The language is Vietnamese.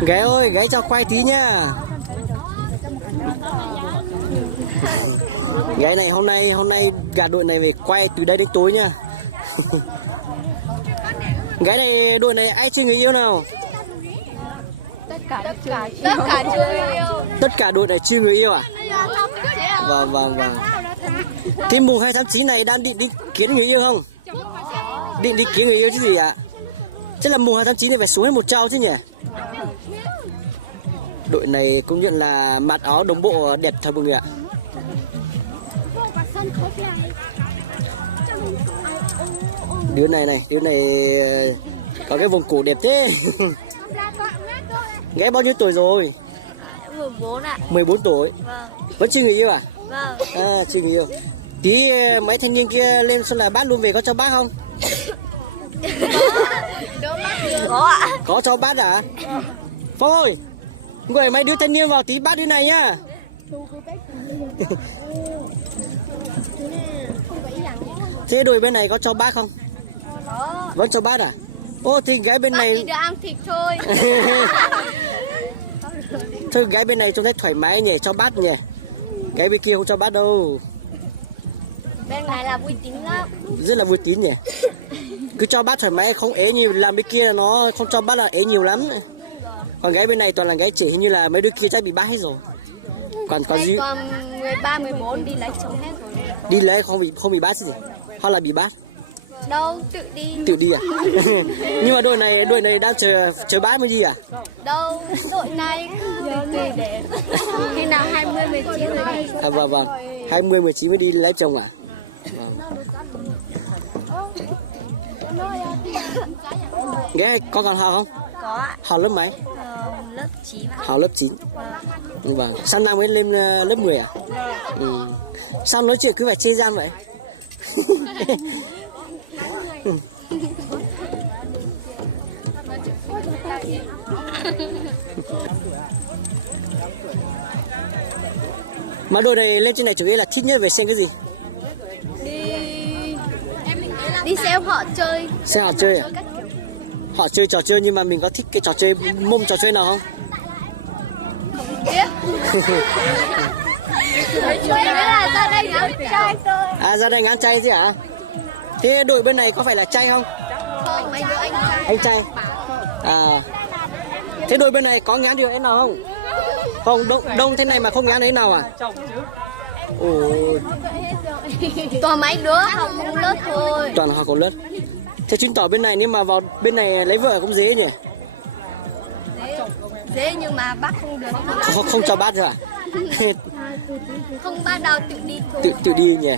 Gái ơi, gái cho quay tí nhá. Gái này hôm nay gạt đội này về quay từ đây đến tối nha. Gái này đội này ai chưa người yêu nào? Tất cả chưa yêu. Tất cả đội này chưa người yêu à? Vâng. Thế mùng 2 tháng 9 này đang định đi kiến người yêu không? Định đi kiến người yêu chứ gì ạ? Chắc là mùng 2 tháng 9 này phải xuống hết một trao chứ nhỉ? Đội này công nhận là mặc áo đồng bộ đẹp thật mọi người ạ. Đứa này có cái vòng cổ đẹp thế. Gái bao nhiêu tuổi rồi? 14 ạ. 14 tuổi. Vâng. Vẫn chưa người yêu à? Vâng. À, chưa người yêu. Tí mấy thanh niên kia lên xem là bát luôn về có cho bác không? Có ạ. Có cho bát à? Phong ơi, gọi mấy đứa thanh niên vào tí bát đứa này nhá. Thế đội bên này có cho bát không? Có. Vẫn cho bát à? Ô thì gái bên Bác này chỉ được ăn thịt thôi. thôi gái bên này trông thấy thoải mái nhỉ, cho bát nhỉ. Gái bên kia không cho bát đâu. Bên này là vui tính lắm. Rất là vui tín nhỉ. Cứ cho bát thoải mái không ế nhiều, làm bên kia nó không cho bát là ế nhiều lắm. Còn gái bên này toàn là gái trẻ, hình như là mấy đứa kia chắc bị bát hết rồi. Còn gì? Còn 13, 14 đi lấy chồng hết rồi. Đi lấy không bị bát gì? Hoặc là bị bát? Đâu, tự đi. Tự đi à? Nhưng mà đội này đang chờ bát mới đi à? Đâu, đội này từ để khi nào 20, 19 rồi đi. À vâng. 20, 19 mới đi lấy chồng à? Vâng. Ghé con còn họ không? Có ạ. Họ lớp mấy? Lớp 9 ạ. Họ lớp 9. Vâng. Sao năm mới lên lớp 10 à? Ừ. Sao nói chuyện cứ phải chê gian vậy? Mà đội này lên trên này chủ yếu là thích nhất về xem cái gì? Đi xem họ chơi. Xem họ chơi à? Họ chơi trò chơi nhưng mà mình có thích cái trò chơi môn trò chơi nào không? Biết. Chơi là ra đây ngắm trai thôi. À ra đây ngắm trai chứ hả? Thế đội bên này có phải là trai không? Không, mấy đứa anh trai. Anh trai. À. Thế đội bên này có ngán được ấy nào không? Không, đông thế này mà không ngán đấy nào à? Ôi. Toàn mấy đứa học cùng lớp thôi. Toàn học cùng lớp. Thế chứng tỏ bên này nếu mà vào bên này lấy vợ cũng dễ nhỉ? Dễ nhưng mà bác không được. Không cho bác rồi à? Không bắt đầu tự đi thôi. Tự đi nhỉ?